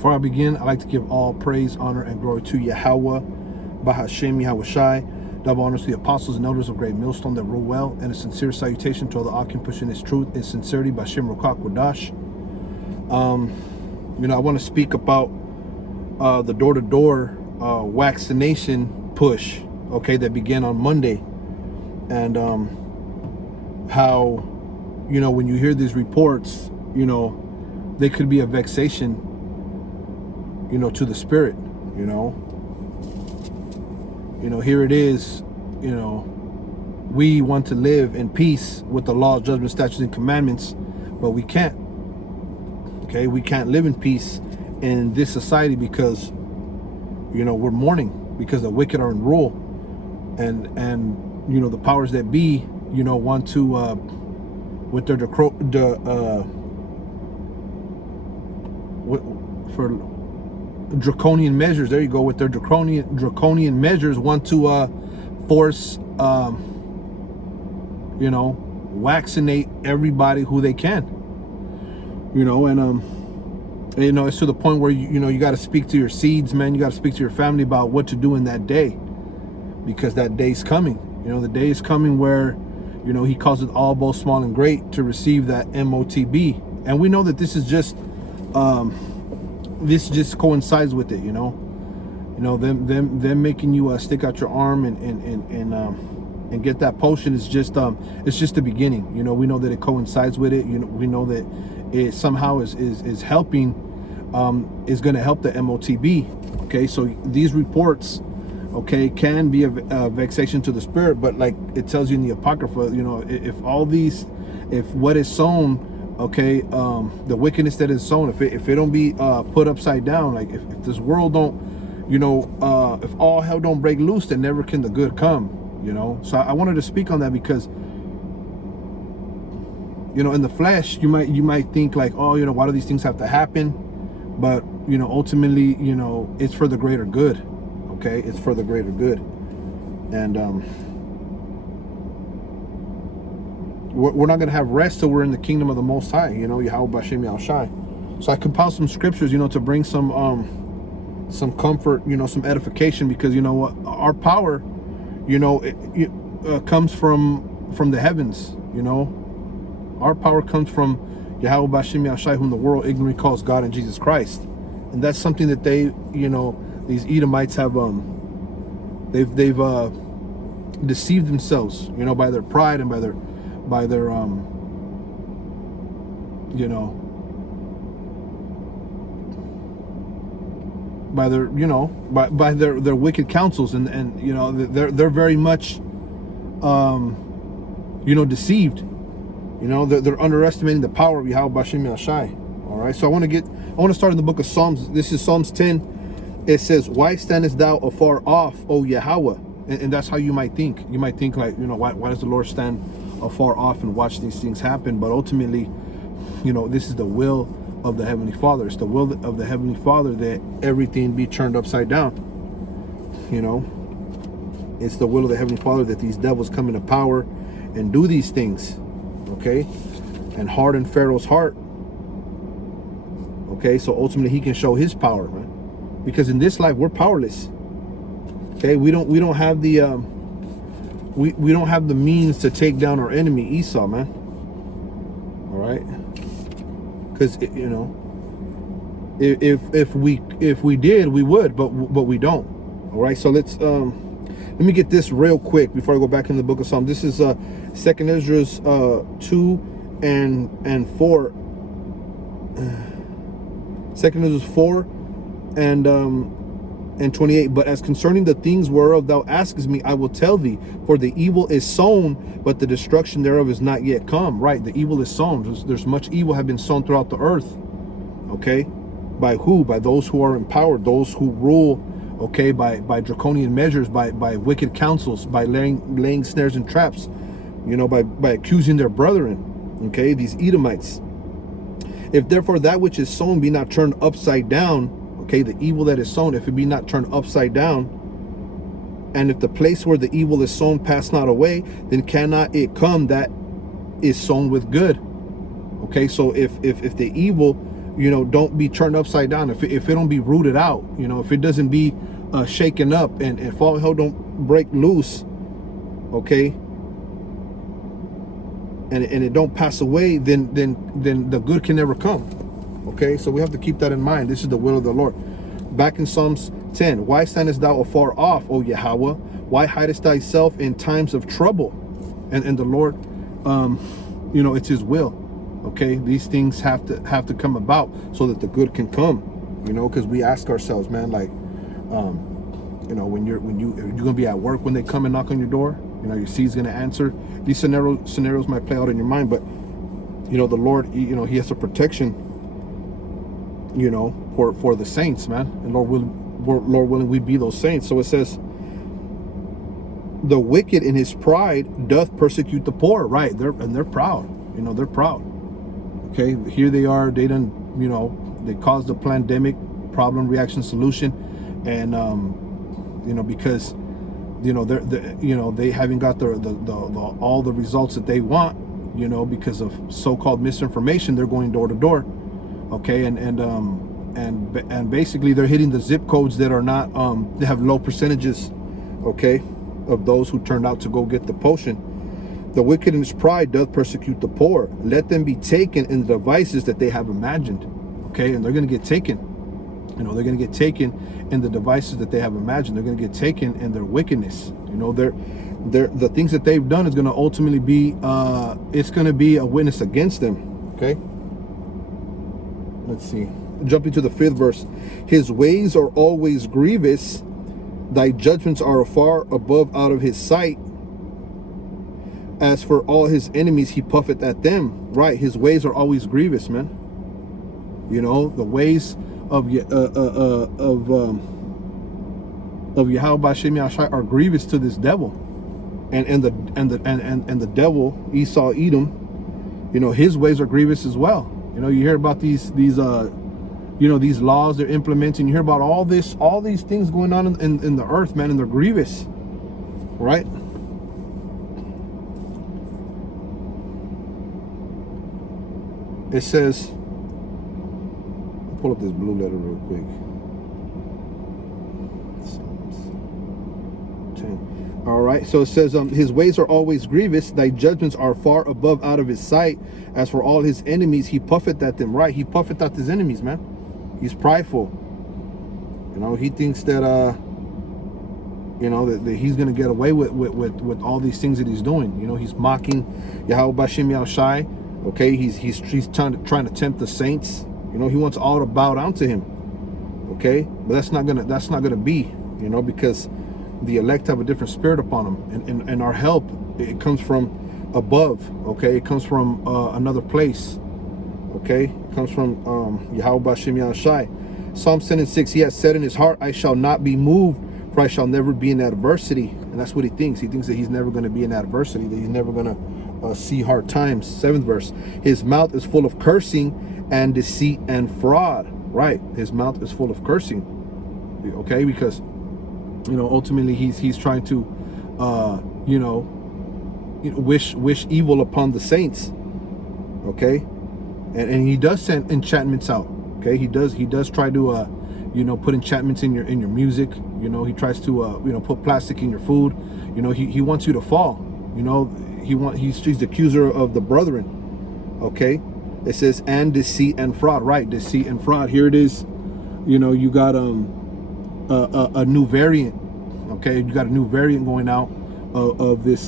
Before I begin, I'd like to give all praise, honor, and glory to Yahweh, Bahashem Yahweh Shai. Double honors to the apostles and elders of Great Millstone that rule well, and a sincere salutation to all the Akim pushing his truth in sincerity by Shem Rokak Wadash. I want to speak about the door-to-door vaccination push, okay, that began on Monday, and how, when you hear these reports, they could be a vexation, to the spirit, here it is, we want to live in peace with the law, judgment, statutes, and commandments, but we can't. Okay, we can't live in peace in this society because, we're mourning because the wicked are in rule, and the powers that be, want to, with their draconian measures. There you go. With their draconian measures, want to force, vaccinate everybody who they can. It's to the point where you got to speak to your seeds, man. You got to speak to your family about what to do in that day, because that day's coming. The day is coming where, he causes all, both small and great, to receive that MOTB, and we know that this is just. This just coincides with it, them making you stick out your arm and get that potion is just it's just the beginning. We know that it coincides with it. We know that it somehow is helping, is going to help the MOTB. Okay, so these reports, okay, can be a vexation to the spirit, but like it tells you in the Apocrypha, if what is sown, okay, the wickedness that is sown, if it don't be put upside down, like if this world don't, if all hell don't break loose, then never can the good come. So I wanted to speak on that because, in the flesh, you might think like, oh, why do these things have to happen? But ultimately, it's for the greater good. Okay, it's for the greater good, and we're not going to have rest till we're in the kingdom of the Most High, Yahweh Bashem Yahweh Shai. So I compiled some scriptures, to bring some comfort, some edification, because what, our power, it comes from the heavens. Our power comes from Yahweh Bashem Yahweh Shai, whom the world ignorantly calls God and Jesus Christ, and that's something that they, these Edomites have, they've deceived themselves, by their pride and by their by their wicked counsels, and they're very much deceived. They're underestimating the power of Yahweh Bashem Yahshai. All right, so I want to start in the book of Psalms. This is Psalms 10. It says, "Why standest thou afar off, O Yahweh?" And that's how you might think. You might think like, why does the Lord stand afar off and watch these things happen? But ultimately, this is the will of the Heavenly Father. It's the will of the Heavenly Father that everything be turned upside down. It's the will of the Heavenly Father that these devils come into power and do these things, okay, and harden Pharaoh's heart, okay, so ultimately he can show his power, man, because in this life we're powerless. Okay, we don't have the we don't have the means to take down our enemy Esau, man. All right, because if we did, we would, but we don't. All right, so let me get this real quick before I go back in the book of Psalms. This is 2 Esdras 2 and 4. 2 Esdras 4 and 28. But as concerning the things whereof thou askest me, I will tell thee, for the evil is sown, but the destruction thereof is not yet come. Right, the evil is sown. There's much evil have been sown throughout the earth. Okay, by who? By those who are empowered, those who rule, okay, by draconian measures, by wicked counsels, by laying snares and traps, by accusing their brethren, okay, these Edomites. If therefore that which is sown be not turned upside down, okay, the evil that is sown, if it be not turned upside down, and if the place where the evil is sown pass not away, then cannot it come that is sown with good. Okay, so if the evil, don't be turned upside down, if it don't be rooted out, if it doesn't be shaken up, and if all hell don't break loose, okay, and it don't pass away, then the good can never come. Okay, so we have to keep that in mind. This is the will of the Lord. Back in Psalms 10, why standest thou afar off, O Yahweh? Why hidest thyself in times of trouble? And the Lord, it's his will. Okay, these things have to come about so that the good can come. Because we ask ourselves, man, like, when you're gonna be at work when they come and knock on your door. Your seed's gonna answer. These scenarios might play out in your mind, but the Lord, he has a protection, for the saints, man. And Lord willing, we be those saints. So it says, the wicked in his pride doth persecute the poor. Right, they're proud. They're proud. Okay, here they are. They done, they caused the pandemic, problem, reaction, solution, and because they haven't got the all the results that they want, because of so-called misinformation. They're going door to door. Okay, and basically they're hitting the zip codes that are not they have low percentages, okay, of those who turned out to go get the potion. The wicked in his pride doth persecute the poor. Let them be taken in the devices that they have imagined. Okay, and they're going to get taken. They're going to get taken in the devices that they have imagined. They're going to get taken in their wickedness. The things that they've done is going to ultimately be it's going to be a witness against them. Okay. Let's see. Jumping to the 5th verse. His ways are always grievous. Thy judgments are afar above out of his sight. As for all his enemies, he puffeth at them. Right. His ways are always grievous, man. The ways of Yahweh Hashem Yahshai are grievous to this devil, and the devil Esau Edom, his ways are grievous as well. You hear about these laws they're implementing. You hear about all these things going on in the earth, man, and they're grievous, right? It says, pull up this blue letter real quick. Psalms 10. All right, so it says, his ways are always grievous. Thy judgments are far above out of his sight. As for all his enemies, he puffeth at them. Right, he puffeth at his enemies, man. He's prideful. He thinks that that he's gonna get away with all these things that he's doing. He's mocking Yahweh Bashem Yahushai. Okay, he's trying to tempt the saints. He wants all to bow down to him. Okay, but that's not gonna be. Because the elect have a different spirit upon them, and our help, it comes from above. Okay, it comes from another place. Okay, it comes from Yahweh Bashem Yahushai. Psalm 10:6. He has said in his heart, I shall not be moved, for I shall never be in adversity. And that's what he thinks. He thinks that he's never going to be in adversity, that he's never going to see hard times. 7th verse. His mouth is full of cursing and deceit and fraud. Right, his mouth is full of cursing. Okay, because ultimately he's trying to wish evil upon the saints. Okay, and he does send enchantments out. Okay, he does try to put enchantments in your music. He tries to put plastic in your food. He wants you to fall. He's the accuser of the brethren. Okay, it says and deceit and fraud. Right, deceit and fraud. Here it is. You got a new variant. Okay, you got a new variant going out of this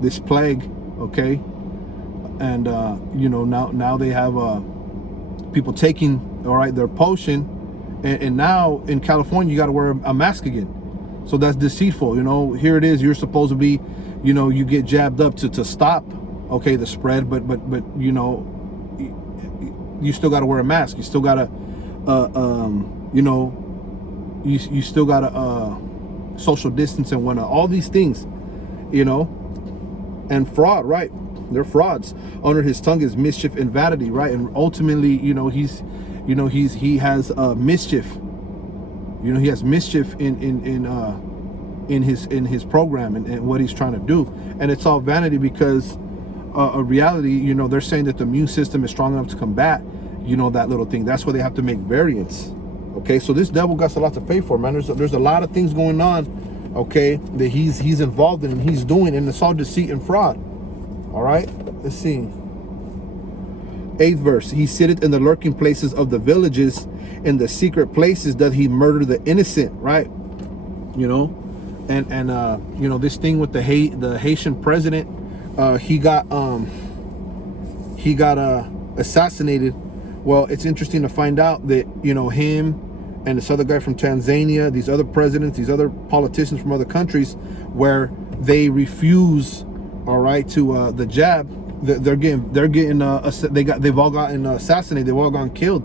this plague. Okay, and now they have people taking their potion, and now in California you got to wear a mask again. So that's deceitful. Here it is. You're supposed to be, you get jabbed up to stop, okay, the spread, but you still got to wear a mask. You still got to, you still got to social distance and whatnot. All these things, and fraud, right? They're frauds. Under his tongue is mischief and vanity, right? And ultimately, he has mischief. He has mischief in his program and what he's trying to do, and it's all vanity because a reality, you know, they're saying that the immune system is strong enough to combat, you know, that little thing. That's why they have to make variants. Okay, so this devil got a lot to pay for, man. There's a lot of things going on, okay, that he's involved in and he's doing, and it's all deceit and fraud. All right, let's see. 8th verse. He sitteth in the lurking places of the villages, in the secret places doth he murder the innocent. Right, you know, and you know, this thing with the Haitian president, he got assassinated. Well, it's interesting to find out that, you know, him and this other guy from Tanzania, these other presidents, these other politicians from other countries, where they refuse, all right, to the jab, they've all gotten assassinated, they've all gone killed.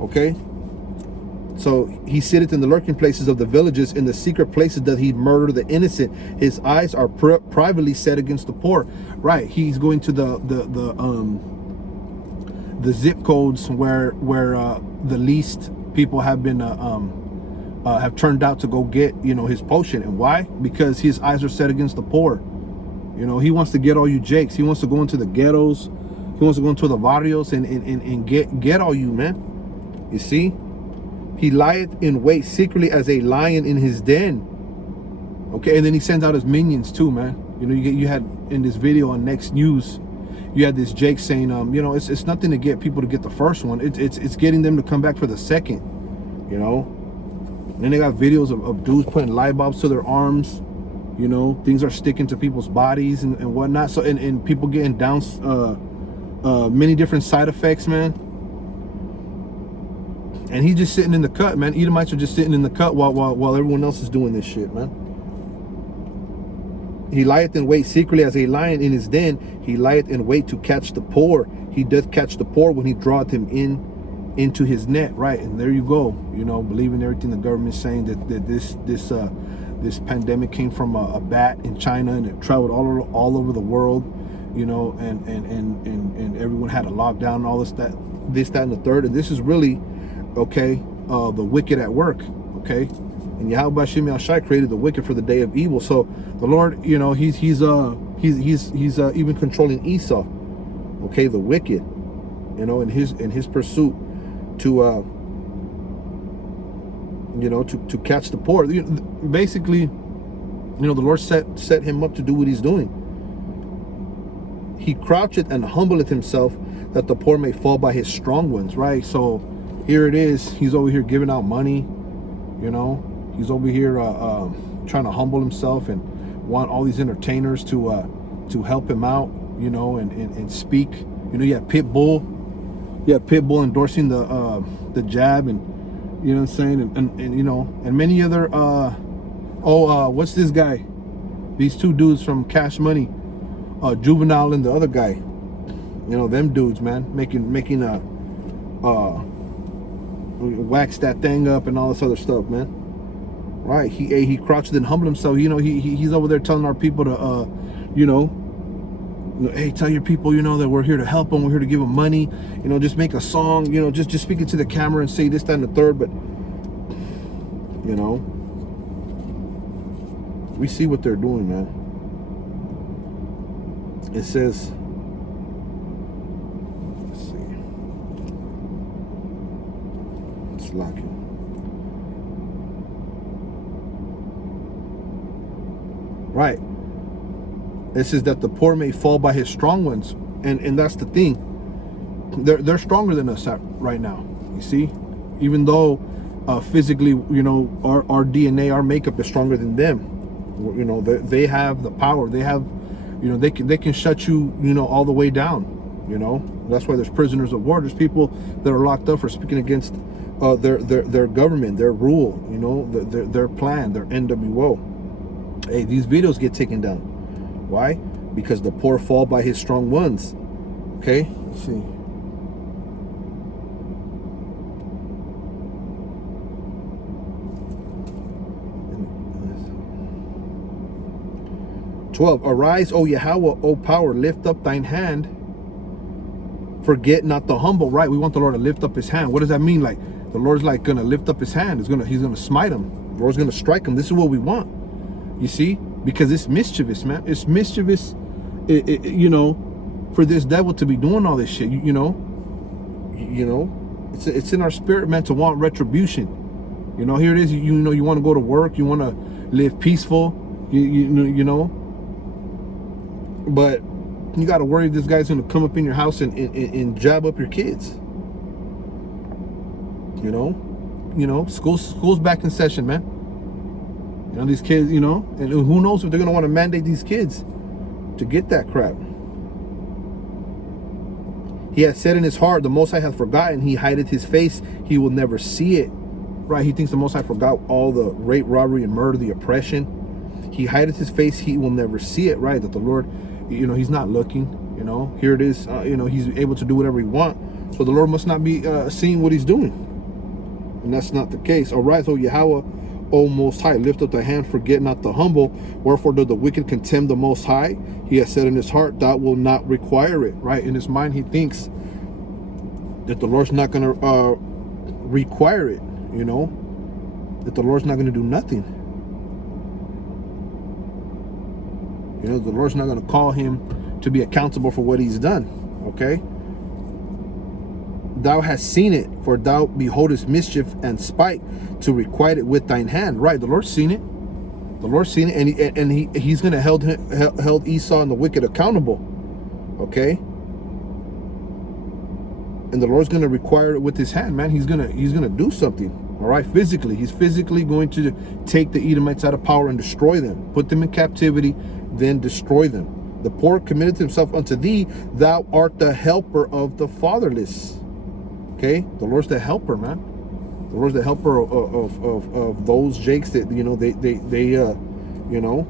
Okay, so he sitteth in the lurking places of the villages, in the secret places doth he murder the innocent. His eyes are privately set against the poor. Right, he's going to the zip codes where the least people have been have turned out to go get, you know, his potion. And why? Because his eyes are set against the poor. You know, he wants to get all you jakes. He wants to go into the ghettos. He wants to go into the barrios and get all you, man. You see, he lieth in wait secretly as a lion in his den. Okay, and then he sends out his minions too, man. You know, you had in this video on Next News, you had this Jake saying, you know, it's nothing to get people to get the first one. It's getting them to come back for the second, you know. And then they got videos of dudes putting light bulbs to their arms, you know. Things are sticking to people's bodies and whatnot. So and people getting down many different side effects, man. And he's just sitting in the cut, man. Edomites are just sitting in the cut while everyone else is doing this shit, man. He lieth in wait secretly as a lion in his den. He lieth in wait to catch the poor. He doth catch the poor when he draweth him into his net. Right, and there you go. You know, believing everything the government's saying, that this pandemic came from a bat in China and it traveled all over the world. You know, and everyone had a lockdown and all this, that, and the third. And this is really, okay, the wicked at work. Okay. And Yahweh Shem Yahshai created the wicked for the day of evil. So the Lord, you know, he's even controlling Esau, okay, the wicked, you know, in his pursuit to you know, to catch the poor. Basically, you know, the Lord set him up to do what he's doing. He croucheth and humbleth himself, that the poor may fall by his strong ones. Right. So here it is. He's over here giving out money, you know. He's over here trying to humble himself and want all these entertainers to help him out, you know, and speak. You know, you have Pitbull endorsing the jab, and you know what I'm saying, and you know, and many other what's this guy? These two dudes from Cash Money, Juvenile and the other guy. You know, them dudes, man, making wax that thing up and all this other stuff, man. Right, he crouched and humbled himself. You know, he's over there telling our people to, you know, hey, tell your people, you know, that we're here to help them. We're here to give them money. You know, just make a song. You know, just speak it to the camera and say this, that, and the third. But you know, we see what they're doing, man. It says, let's see, it's locking. Right. It says that the poor may fall by his strong ones, and that's the thing. They're stronger than us right now. You see, even though physically, you know, our DNA, our makeup is stronger than them. You know, they have the power. They have, you know, they can shut you, you know, all the way down. You know, that's why there's prisoners of war. There's people that are locked up for speaking against their government, their rule. You know, their plan, their NWO. Hey, these videos get taken down. Why? Because the poor fall by his strong ones. Okay, let's see. Arise, O Yahweh, O power, lift up thine hand. Forget not the humble. Right, we want the Lord to lift up his hand. What does that mean? Like, the Lord's like gonna lift up his hand. He's gonna smite him. The Lord's gonna strike him. This is what we want. You see? Because it's mischievous, man. It's mischievous, you know, for this devil to be doing all this shit. You know, it's in our spirit, man, to want retribution. You know, here it is. You know, you want to go to work, you want to live peaceful. You know, but you got to worry this guy's going to come up in your house and jab up your kids. You know, school's back in session, man. You know, these kids, you know, and who knows if they're going to want to mandate these kids to get that crap. He has said in his heart, the Most High hath forgotten, he hideth his face, he will never see it. Right, he thinks the Most High forgot all the rape, robbery, and murder, the oppression. He hideth his face, he will never see it. Right, that the Lord, you know, he's not looking. You know, here it is, you know, he's able to do whatever he wants. So the Lord must not be seeing what he's doing. And that's not the case. Arise, O Yahweh, O Most High, lift up thy hand, forget not the humble. Wherefore do the wicked contemn the Most High? He has said in his heart, thou will not require it. Right, in his mind he thinks that the Lord's not going to require it. You know, that the Lord's not going to do nothing. You know, the Lord's not going to call him to be accountable for what he's done. Okay. Thou hast seen it, for thou beholdest mischief and spite to requite it with thine hand. Right, the Lord's seen it. The Lord's seen it, and he's going to held Esau and the wicked accountable. Okay. And the Lord's going to require it with his hand, man. He's gonna do something. All right, physically, he's physically going to take the Edomites out of power and destroy them, put them in captivity, then destroy them. The poor committed himself unto thee. Thou art the helper of the fatherless. Okay, the Lord's the helper, man. The Lord's the helper of those jakes that, you know, they you know,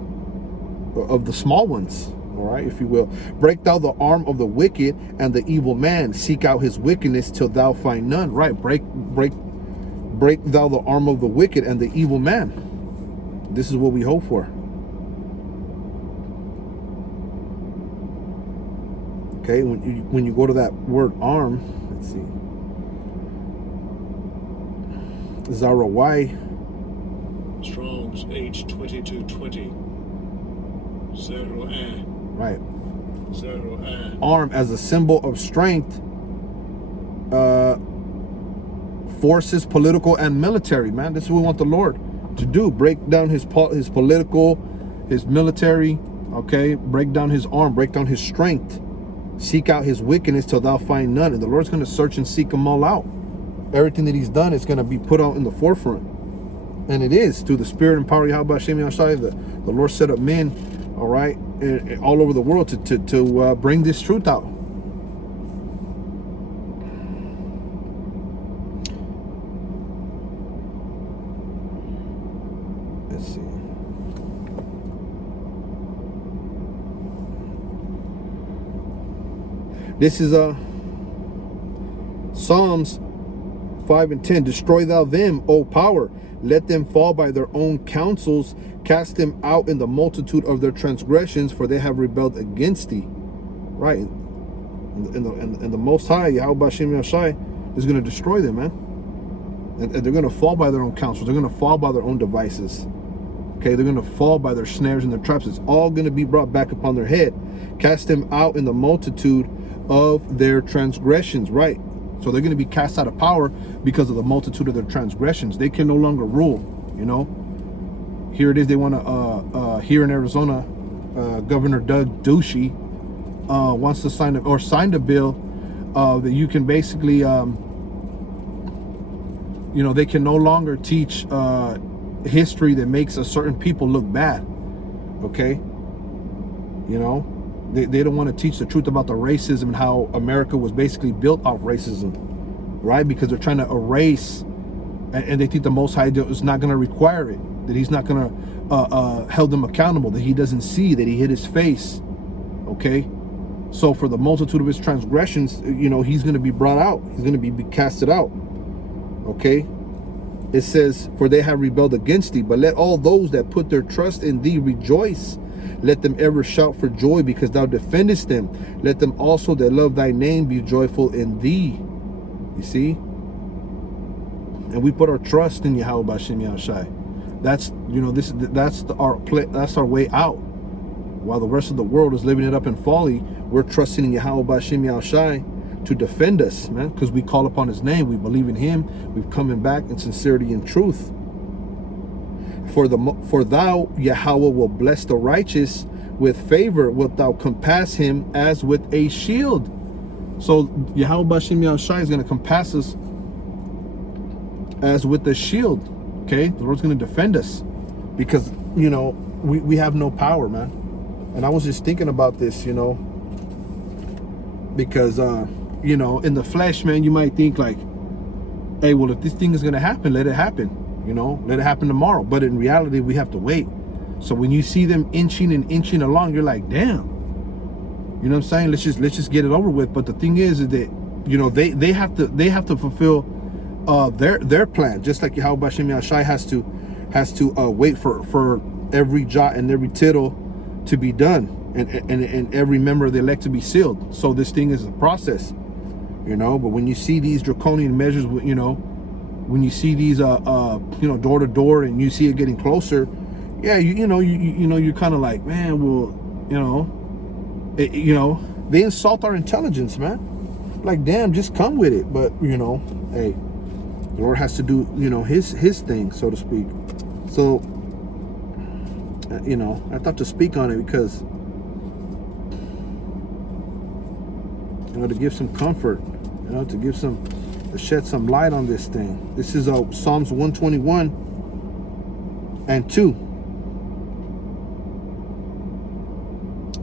of the small ones. All right, if you will. Break thou the arm of the wicked and the evil man. Seek out his wickedness till thou find none. Right, break thou the arm of the wicked and the evil man. This is what we hope for. Okay, when you go to that word arm, let's see. Zarawai. Strong's H2220. Right. Arm as a symbol of strength, forces, political and military, man. This is what we want the Lord to do. Break down his political, his military, okay? Break down his arm, break down his strength. Seek out his wickedness till thou find none. And the Lord's going to search and seek them all out. Everything that he's done is going to be put out in the forefront. And it is through the spirit and power of Yahweh Hashem Yahshai. The Lord set up men, all right, all over the world to bring this truth out. Let's see. This is Psalms 5 and 10. Destroy thou them, O power. Let them fall by their own counsels. Cast them out in the multitude of their transgressions, for they have rebelled against thee. Right. And the Most High, Yahweh Hashem Yahshai, is going to destroy them, man. And they're going to fall by their own counsels. They're going to fall by their own devices. Okay, they're going to fall by their snares and their traps. It's all going to be brought back upon their head. Cast them out in the multitude of their transgressions. Right. So they're going to be cast out of power because of the multitude of their transgressions. They can no longer rule, you know. Here it is. They want to, here in Arizona, Governor Doug Ducey wants to sign a bill that you can basically, you know, they can no longer teach history that makes a certain people look bad. Okay. You know, they don't want to teach the truth about the racism and how America was basically built off racism, right? Because they're trying to erase, and they think the Most High is not going to require it, that he's not going to hold them accountable, that he doesn't see, that he hid his face, okay? So for the multitude of his transgressions, you know, he's going to be brought out. He's going to be casted out, okay? It says, for they have rebelled against thee, but let all those that put their trust in thee rejoice. Let them ever shout for joy because thou defendest them. Let them also that love thy name be joyful in thee. You see? And we put our trust in Yahweh Hashem Yahushai. That's, you know, that's our way out. While the rest of the world is living it up in folly, we're trusting in Yahweh Bashim Yahushai to defend us, man, because we call upon his name, we believe in him, we've come in back in sincerity and truth. For thou, Yahweh, will bless the righteous, with favor wilt thou compass him as with a shield. So Yahweh Bashim Yahushai is going to compass us as with a shield. Okay, the Lord's going to defend us, because we have no power, man. And I was just thinking about this, because in the flesh, man, you might think like, hey, well, if this thing is going to happen, let it happen. Let it happen tomorrow. But in reality, we have to wait. So when you see them inching along, you're like, damn. You know what I'm saying? Let's just get it over with. But the thing is that they have to fulfill their plan, just like Yahweh Bashim Yahushai has to wait for every jot and every tittle to be done, and every member of the elect to be sealed. So this thing is a process, But when you see these draconian measures, when you see these door to door, and you see it getting closer, yeah, you're kind of like, man, well, they insult our intelligence, man. Like, damn, just come with it. But hey, the Lord has to do his thing, so to speak. So I thought to speak on it because to give some comfort, to shed some light on this thing. This is Psalms 121 and 2.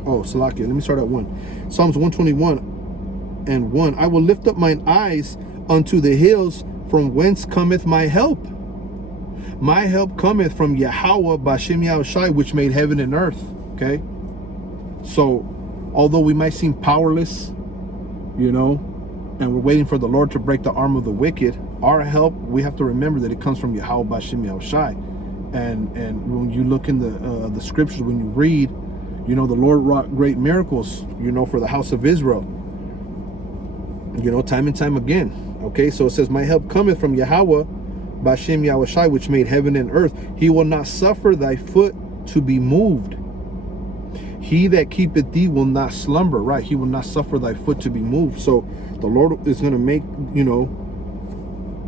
Oh, Salakia, let me start at 1. Psalms 121 and 1. I will lift up mine eyes unto the hills, from whence cometh my help. My help cometh from Yahweh Bashim Yahushai, which made heaven and earth. Okay? So, although we might seem powerless, and we're waiting for the Lord to break the arm of the wicked, our help, we have to remember that it comes from Yahweh Bashim Yahushai. And when you look in the scriptures, when you read, the Lord wrought great miracles, for the house of Israel, time and time again. Okay, so it says, my help cometh from Yahweh Bashim Yahushai, which made heaven and earth. He will not suffer thy foot to be moved. He that keepeth thee will not slumber, right? He will not suffer thy foot to be moved. So the Lord is going to make,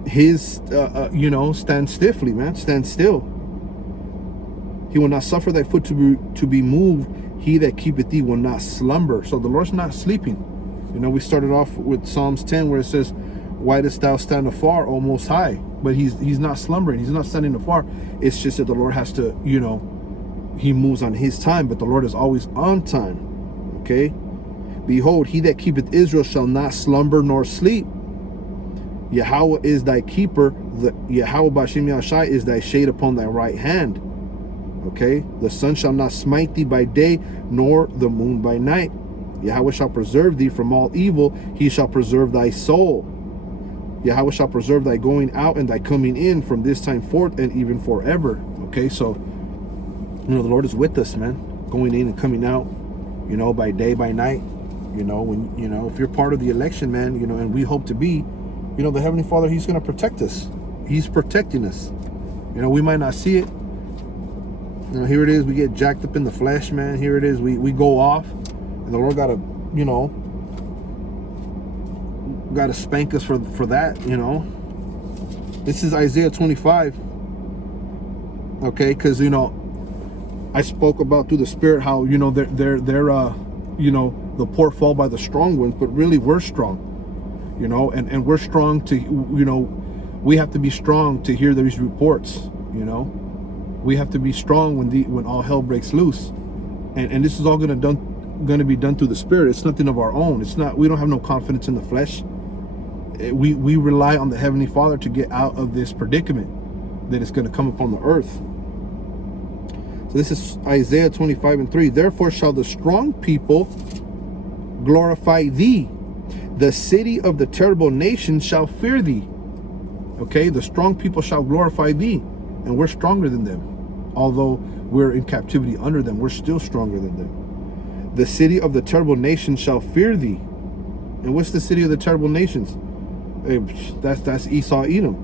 his, stand stiffly, man. Stand still. He will not suffer thy foot to be moved. He that keepeth thee will not slumber. So the Lord's not sleeping. We started off with Psalms 10 where it says, why dost thou stand afar, O Most High? But he's not slumbering. He's not standing afar. It's just that the Lord has to, he moves on his time, but the Lord is always on time. Okay? Behold, he that keepeth Israel shall not slumber nor sleep. Yahweh is thy keeper. The Yahweh Bashim Yahushai is thy shade upon thy right hand. Okay? The sun shall not smite thee by day, nor the moon by night. Yahweh shall preserve thee from all evil. He shall preserve thy soul. Yahweh shall preserve thy going out and thy coming in from this time forth and even forever. Okay, so the Lord is with us, man, going in and coming out, by day, by night. When if you're part of the election, man, and we hope to be, the Heavenly Father, he's going to protect us. He's protecting us. We might not see it. Here it is, we get jacked up in the flesh, man. Here it is, we go off, and the Lord got to spank us for that. This is Isaiah 25. Okay, because I spoke about through the Spirit how they're the poor fall by the strong ones, but really we're strong, and we're strong to we have to be strong to hear these reports. We have to be strong when all hell breaks loose, and this is all going to be done through the Spirit. It's nothing of our own. It's not. We don't have no confidence in the flesh. We rely on the Heavenly Father to get out of this predicament that is going to come upon the earth. So this is Isaiah 25 and 3. Therefore shall the strong people glorify thee. The city of the terrible nation shall fear thee. Okay, the strong people shall glorify thee. And we're stronger than them. Although we're in captivity under them, we're still stronger than them. The city of the terrible nation shall fear thee. And what's the city of the terrible nations? Hey, that's Esau, Edom.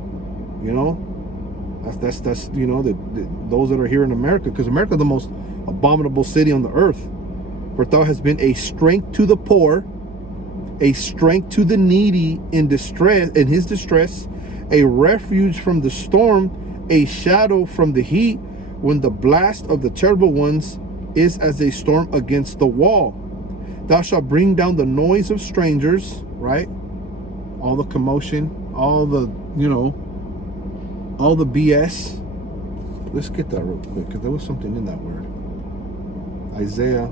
That's those that are here in America, because America is the most abominable city on the earth. For thou hast been a strength to the poor, a strength to the needy in distress, in his distress, a refuge from the storm, a shadow from the heat, when the blast of the terrible ones is as a storm against the wall. Thou shalt bring down the noise of strangers, right? All the commotion, all the, all the BS. Let's get that real quick, because there was something in that word. Isaiah.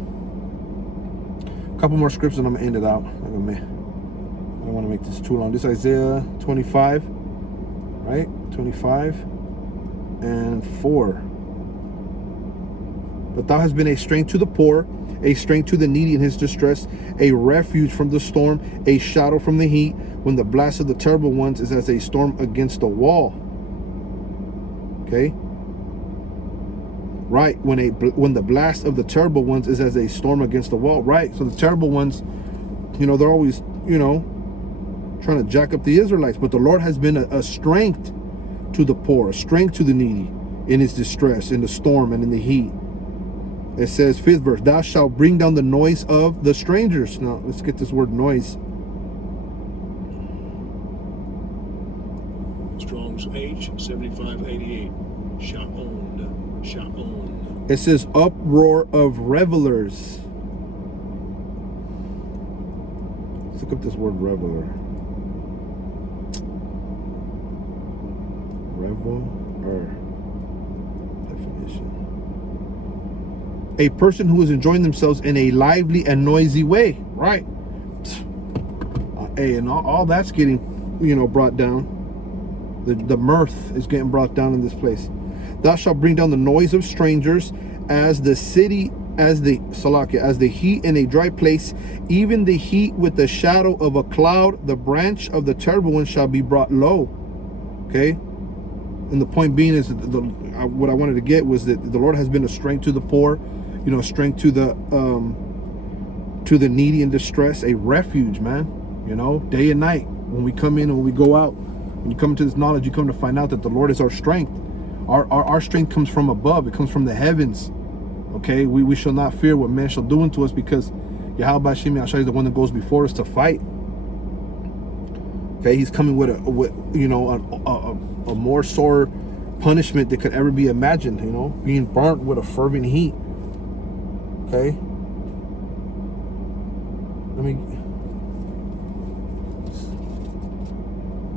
A couple more scriptures and I'm going to end it out. I don't want to make this too long. This is Isaiah 25, right? 25 and 4. But thou hast been a strength to the poor, a strength to the needy in his distress, a refuge from the storm, a shadow from the heat, when the blast of the terrible ones is as a storm against the wall. Okay? Right, when the blast of the terrible ones is as a storm against the wall. Right, so the terrible ones, they're always, trying to jack up the Israelites. But the Lord has been a strength to the poor, a strength to the needy in his distress, in the storm and in the heat. It says, 5th verse, thou shalt bring down the noise of the strangers. Now, let's get this word noise. Strong's H 7588. Sha'on. It says uproar of revelers. Let's look up this word reveler. Reveler. Definition. A person who is enjoying themselves in a lively and noisy way. Right. Hey, and all that's getting, brought down. The mirth is getting brought down in this place. Thou shalt bring down the noise of strangers as the city, as the heat in a dry place, even the heat with the shadow of a cloud. The branch of the terrible one shall be brought low. Okay, and the point being is what I wanted to get was that the Lord has been a strength to the poor, strength to the needy in distress, a refuge, man. Day and night, when we come in and when we go out, when you come into this knowledge, you come to find out that the Lord is our strength. Our strength comes from above. It comes from the heavens. Okay, we shall not fear what man shall do unto us, because Yahweh Hashem Yahshua is the one that goes before us to fight. Okay, he's coming with a more sore punishment that could ever be imagined. Being burnt with a fervent heat. Okay,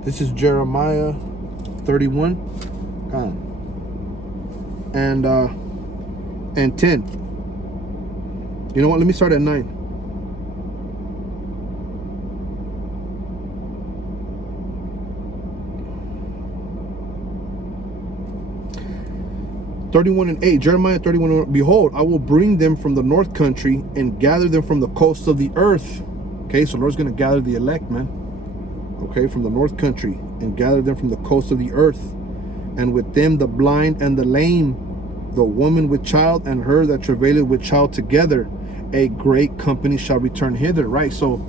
this is Jeremiah 31. And 10. You know what? Let me start at 9. and 8. Jeremiah 31. Behold, I will bring them from the north country and gather them from the coasts of the earth. Okay, so the Lord's going to gather the elect, man. Okay, from the north country, and gather them from the coasts of the earth. And with them the blind and the lame, the woman with child and her that travaileth with child together. A great company shall return hither. Right, so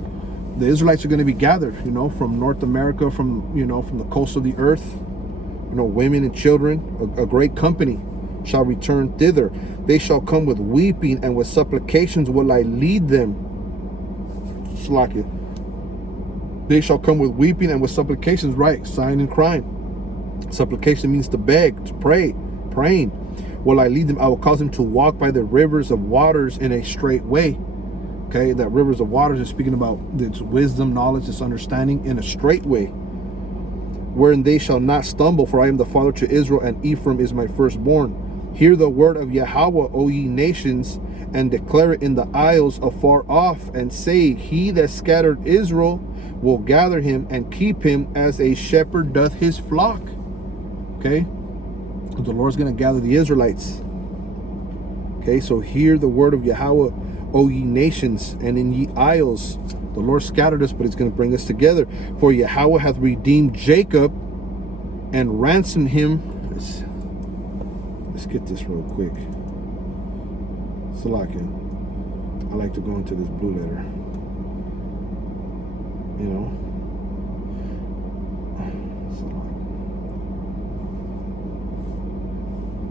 the Israelites are going to be gathered, from North America, from the coast of the earth. Women and children, a great company shall return thither. They shall come with weeping, and with supplications will I lead them. Slack it. They shall come with weeping and with supplications, right, sighing and crying. Supplication means to beg, to pray, praying. Will I lead them? I will cause them to walk by the rivers of waters in a straight way. Okay, that rivers of waters is speaking about this wisdom, knowledge, this understanding in a straight way, wherein they shall not stumble, for I am the father to Israel, and Ephraim is my firstborn. Hear the word of Yahweh, O ye nations, and declare it in the isles afar off, and say, he that scattered Israel will gather him and keep him as a shepherd doth his flock. Okay, the Lord's going to gather the Israelites. Okay, so hear the word of Yahweh, O ye nations, and in ye isles. The Lord scattered us, but it's going to bring us together. For Yahweh hath redeemed Jacob and ransomed him. Let's get this real quick. Salakia. I like to go into this blue letter.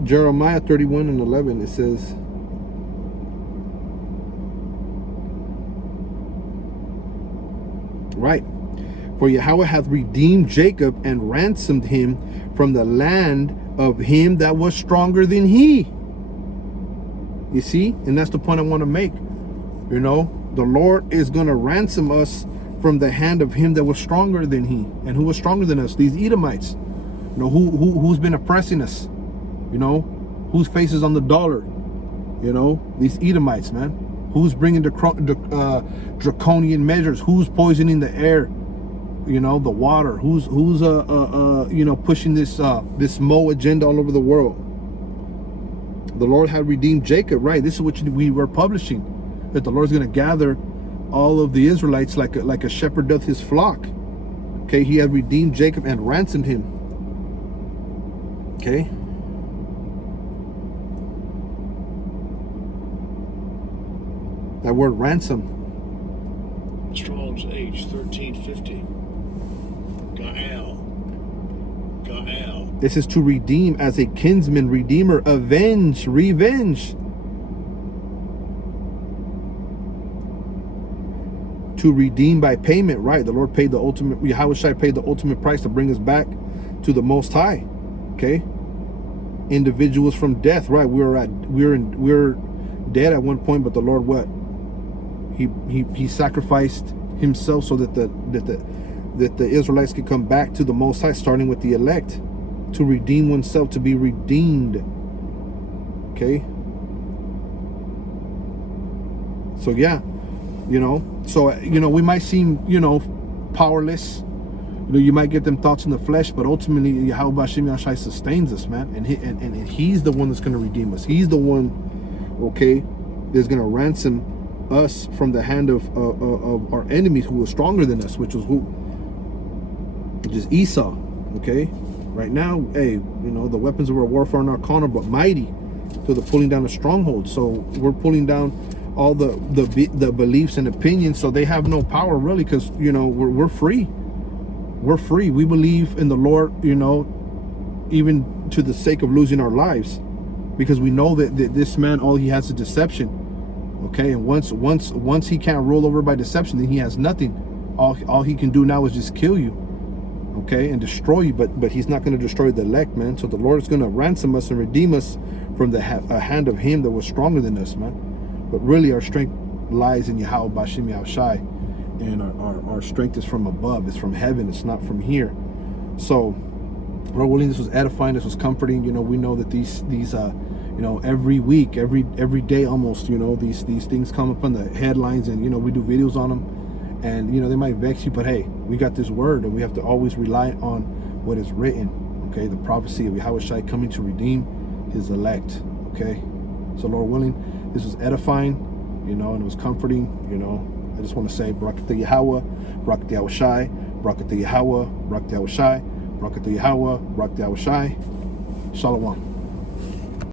Jeremiah 31 and 11, it says, For Yahweh hath redeemed Jacob and ransomed him from the land of him that was stronger than he. You see? And that's the point I want to make. You know, the Lord is going to ransom us from the hand of him that was stronger than he. And who was stronger than us? These Edomites. You know, who's been oppressing us? You know, whose face is on the dollar? You know, these Edomites, man. Who's bringing the draconian measures? Who's poisoning the air? You know, the water. Who's you know, pushing this Mo agenda all over the world? The Lord had redeemed Jacob, right? This is what we were publishing, that the Lord's going to gather all of the Israelites like a shepherd doth his flock. Okay, he had redeemed Jacob and ransomed him. Okay. That word ransom. Strong's H 1350. Gaal. This is to redeem as a kinsman, redeemer, avenge, revenge. To redeem by payment, right? The Lord paid the ultimate, Yahweh paid the ultimate price to bring us back to the Most High. Okay? Individuals from death, right? We're dead at one point, but the Lord what? He sacrificed himself so that the Israelites could come back to the Most High, starting with the elect, to redeem oneself, to be redeemed. Okay. So yeah, you know. So you know, we might seem, you know, powerless. You know, you might get them thoughts in the flesh, but ultimately, Yahweh Hashem Yahshai sustains us, man, and He's the one that's going to redeem us. He's the one, okay, that's going to ransom us from the hand of our enemies who was stronger than us, which was who? Which is Esau. Okay, right now, hey, you know, the weapons of our warfare are not carnal but mighty to the pulling down of strongholds. So we're pulling down all the beliefs and opinions, so they have no power really, because you know we're free. We're free. We believe in the Lord, you know, even to the sake of losing our lives, because we know that this man, all he has is deception. Okay, and once he can't rule over by deception, then he has nothing. All he can do now is just kill you, okay, and destroy you. But he's not going to destroy the elect, man. So the Lord is going to ransom us and redeem us from the hand of him that was stronger than us, man. But really, our strength lies in Yahweh Bashim Yahushai, and our strength is from above. It's from heaven. It's not from here. So, Lord willing, this was edifying. This was comforting. You know, we know that these you know, every week, every day almost, you know, these things come up on the headlines, and you know, we do videos on them, and you know, they might vex you, but hey, we got this word, and we have to always rely on what is written. Okay, the prophecy of Yahweh Shai coming to redeem his elect. Okay, so Lord willing, this was edifying, you know, and it was comforting. You know, I just want to say Barak Yahweh, Barak Yahweh Shai, Barak Yahweh, Barak Yahweh Shai, Barak Yahweh, Barak Yahweh Shai. Shalom.